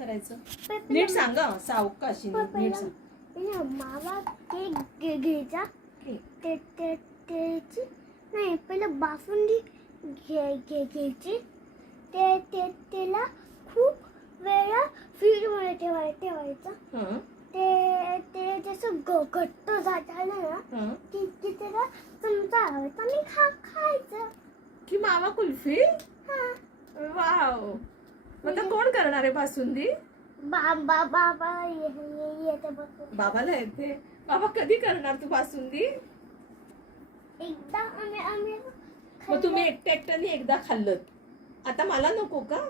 करायचं? नीट सांगा, सावकाशी नीट सांग. मावा केक घ्यायचा, त्याची नाही पहिलं बासुंदी घ्यायची, त्याला खूप वेळा फ्रीजमध्ये ठेवायचं. ते जसं घट्ट झालं ना की त्याला चमचा लावायचा आणि खायचं. की मावा कुल्फी. वाव. आता कोण करणार आहे बासुंदी? बाबा येते बसून. बाबाला येते. बाबा कधी करणार तू बासुंदी? एकदा आम्ही मग तुम्ही एकट्याने एकदा खाल्लं, आता मला नको का?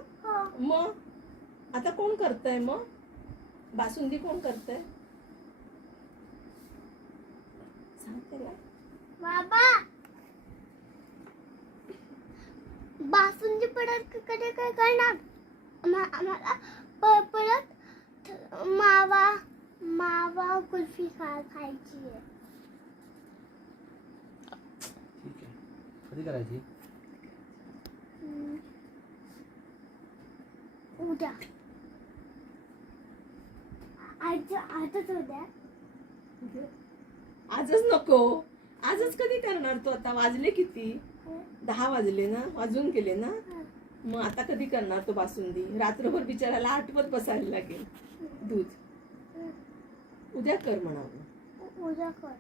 मग आता कोण करतंय? मग बासुंदी कोण करतंय? सांग त्याला. बाबा बासुंदी परत कधी काय करणार? आम्हाला परत मावा कुल्फी खायची आहे. ठीक आहे, कधी करायची? उद्या. आजच उद्या. आजच नको. आजच कधी करणार तू? आता वाजले किती? 10 वाजले ना, वाजून गेले ना. मग आता कधी करणार तो बासुंदी? रात्रभर बिचाराला आठवत बसायला लागेल दूध. उद्या कर म्हणावं. उद्या कर.